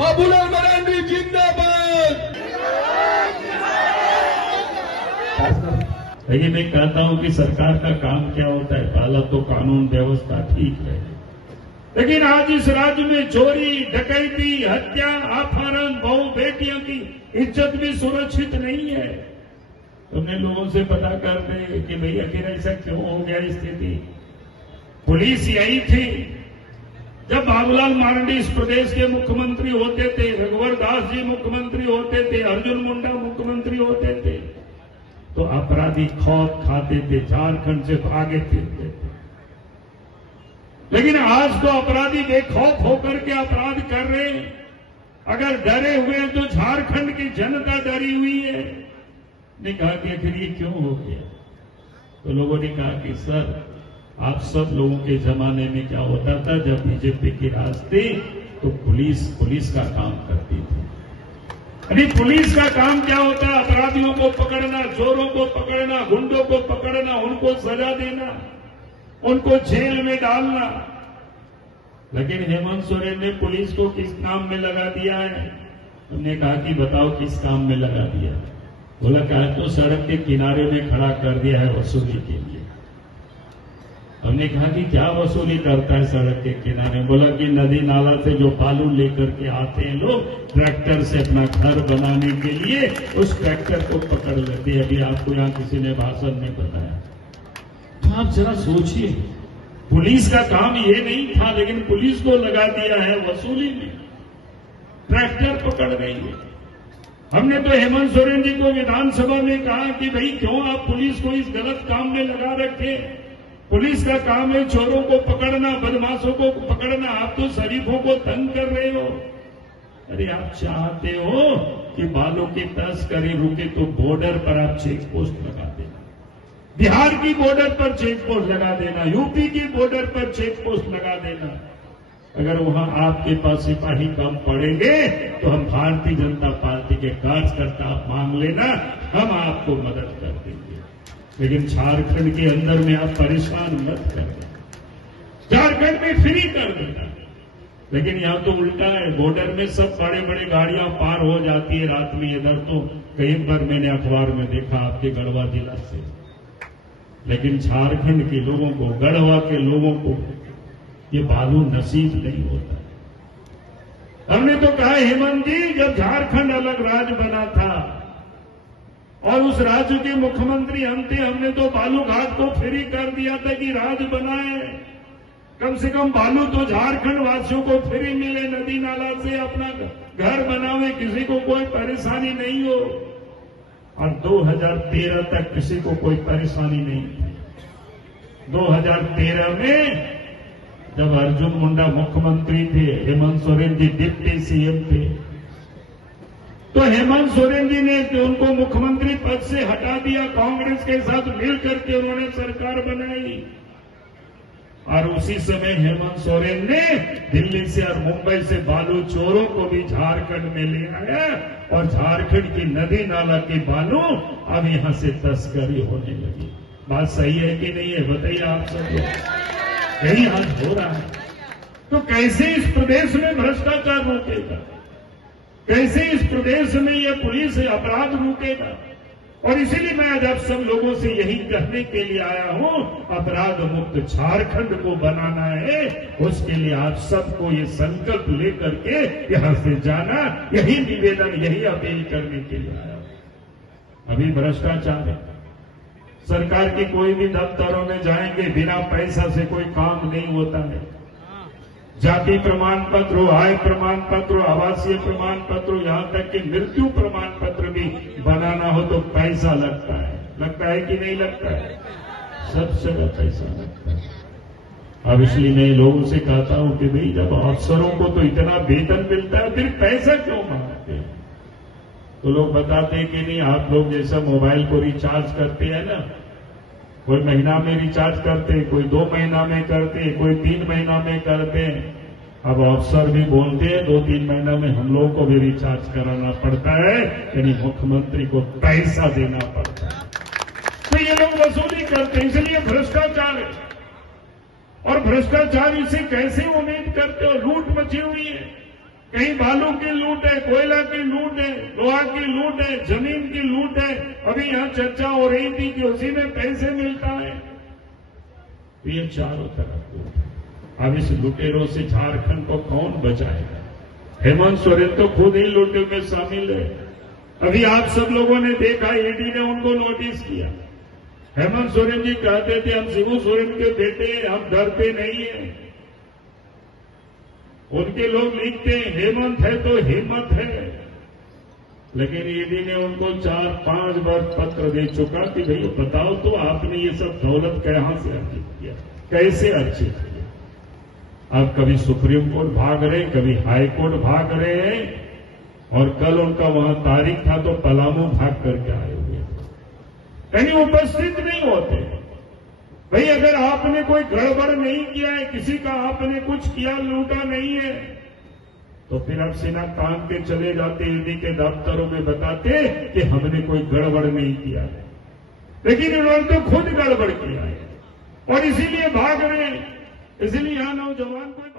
बाबूलाल मरांडी जिंदाबाद। देखिए, मैं कहता हूं कि सरकार का काम क्या होता है। पहला तो कानून व्यवस्था ठीक है, लेकिन आज इस राज्य में चोरी, डकैती, हत्या, अपहरण, बहू बेटियों की इज्जत भी सुरक्षित नहीं है। तुमने लोगों से पता कर दे कि भाई आखिर ऐसा क्यों हो गया स्थिति। पुलिस यही थी जब बाबूलाल मरांडी इस प्रदेश के मुख्यमंत्री होते थे, रघुवर दास जी मुख्यमंत्री होते थे, अर्जुन मुंडा मुख्यमंत्री होते थे, तो अपराधी खौफ खाते थे, झारखंड से भागे फिरते थे। लेकिन आज तो अपराधी बेखौफ होकर के अपराध कर रहे हैं। अगर डरे हुए हैं तो झारखंड की जनता डरी हुई है। ने कहा कि आखिर ये क्यों हो गया, तो लोगों ने कहा कि सर, आप सब लोगों के जमाने में क्या होता था, जब बीजेपी की राज थी तो पुलिस का काम करती थी। अरे पुलिस का काम क्या होता है? अपराधियों को पकड़ना, चोरों को पकड़ना, गुंडों को पकड़ना, उनको सजा देना, उनको जेल में डालना। लेकिन हेमंत सोरेन ने पुलिस को किस काम में लगा दिया है? हमने कहा कि बताओ किस काम में लगा दिया। बोला क्या, तो सड़क के किनारे में खड़ा कर दिया है वसूली के लिए। हमने कहा कि क्या वसूली करता है सड़क के किनारे? बोला कि नदी नाला से जो बालू लेकर के आते हैं लोग ट्रैक्टर से अपना घर बनाने के लिए, उस ट्रैक्टर को पकड़ लेते हैं। अभी आपको यहां किसी ने भाषण में बताया। तो आप जरा सोचिए, पुलिस का काम ये नहीं था, लेकिन पुलिस को लगा दिया है वसूली में, ट्रैक्टर पकड़ रही है। हमने तो हेमंत सोरेन जी को विधानसभा में कहा कि भाई क्यों आप पुलिस को इस गलत काम में लगा रखे? पुलिस का काम है चोरों को पकड़ना, बदमाशों को पकड़ना, आप तो शरीफों को तंग कर रहे हो। अरे आप चाहते हो कि बालों की तस्करी रुके तो बॉर्डर पर आप चेक पोस्ट लगा देना, बिहार की बॉर्डर पर चेक पोस्ट लगा देना, यूपी की बॉर्डर पर चेक पोस्ट लगा देना। अगर वहां आपके पास सिपाही कम पड़ेंगे तो हम भारतीय जनता पार्टी के कार्यकर्ता आप मांग लेना, हम आपको मदद कर देंगे। लेकिन झारखंड के अंदर में आप परेशान मत कर देना, झारखंड में फ्री कर देना। लेकिन यहां तो उल्टा है, बॉर्डर में सब बड़े बड़े गाड़ियां पार हो जाती है रात में। इधर तो कई बार मैंने अखबार में देखा आपके गढ़वा जिला से। लेकिन झारखंड के लोगों को, गढ़वा के लोगों को ये बालू नसीब नहीं होता। हमने तो कहा हेमंत जी, जब झारखंड अलग राज्य बना था और उस राज्य के मुख्यमंत्री हम थे, हमने तो बालू घाट को फ्री कर दिया था कि राज्य बनाए। कम से कम बालू तो झारखंड वासियों को फ्री मिले, नदी नाला से अपना घर बनावे, किसी को कोई परेशानी नहीं हो। और 2013 तक किसी को कोई परेशानी नहीं थी। 2013 में जब अर्जुन मुंडा मुख्यमंत्री थे, हेमंत सोरेन जी डिप्टी सीएम थे, तो हेमंत सोरेन जी ने उनको मुख्यमंत्री पद से हटा दिया। कांग्रेस के साथ मिलकर के उन्होंने सरकार बनाई। और उसी समय हेमंत सोरेन ने दिल्ली से और मुंबई से बालू चोरों को भी झारखंड में ले आया और झारखंड की नदी नाला की बालू अब यहां से तस्करी होने लगी। बात सही है कि नहीं है? बताइए आप सब लोग। यही आज हो रहा है। तो कैसे इस प्रदेश में भ्रष्टाचार रुकेगा? कैसे इस प्रदेश में यह पुलिस अपराध रुकेगा? और इसीलिए मैं आज आप सब लोगों से यही कहने के लिए आया हूं, अपराध मुक्त झारखंड को बनाना है। उसके लिए आप सबको ये संकल्प लेकर के यहां से जाना, यही निवेदन, यही अपील करने के लिए आया हूं। अभी भ्रष्टाचार है, सरकार के कोई भी दफ्तरों में जाएंगे, बिना पैसा से कोई काम नहीं होता है। जाति प्रमाण पत्र, आय प्रमाण पत्र, आवासीय प्रमाण पत्र, यहां तक कि मृत्यु प्रमाण पत्र भी बनाना हो तो पैसा लगता है। लगता है कि नहीं लगता है? सबसे ज्यादा पैसा लगता है। अब इसलिए मैं लोगों से कहता हूं कि भाई जब अफसरों को तो इतना वेतन मिलता है, फिर पैसा क्यों मांगते हैं? तो लोग बताते हैं कि नहीं, आप लोग जैसा मोबाइल को रिचार्ज करते हैं ना, कोई महीना में रिचार्ज करते हैं, कोई 2 महीना में करते हैं, कोई 3 महीना में करते हैं। अब अफसर भी बोलते हैं 2-3 महीना में हम लोगों को भी रिचार्ज कराना पड़ता है, यानी मुख्यमंत्री को पैसा देना पड़ता है। तो ये लोग वसूली करते हैं, इसलिए भ्रष्टाचार है। और भ्रष्टाचार इसे कैसे उम्मीद करते हो? लूट मची हुई है। कहीं बालू की लूट है, कोयला की लूट है, लोहा की लूट है, जमीन की लूट है। अभी यहां चर्चा हो रही थी कि उसी में पैसे मिलता है। तो ये चारों तरफ लूट है। अब इस लुटेरों से झारखंड को कौन बचाएगा? हेमंत सोरेन तो खुद ही लूटों में शामिल है। अभी आप सब लोगों ने देखा, ईडी ने उनको नोटिस किया। हेमंत सोरेन जी कहते थे हम शिबू सोरेन के बेटे हैं, हम डरते नहीं है। उनके लोग लिखते हैं हेमंत है तो हिम्मत है। लेकिन ईडी ने उनको 4-5 बार पत्र दे चुका कि भैया बताओ तो आपने ये सब दौलत कहां से अर्जित किया, कैसे अर्जित किया। अब कभी सुप्रीम कोर्ट भाग रहे, कभी हाई कोर्ट भाग रहे हैं, और कल उनका वहां तारीख था तो पलामू भाग करके आए हुए, कहीं उपस्थित नहीं होते। भाई अगर आपने कोई गड़बड़ नहीं किया है, किसी का आपने कुछ किया, लूटा नहीं है, तो फिर आप सीना तान के चले जाते, ईडी के दफ्तरों में बताते कि हमने कोई गड़बड़ नहीं किया है। लेकिन उन्होंने तो खुद गड़बड़ किया है और इसीलिए भाग रहे हैं। इसलिए यहां नौजवान कोई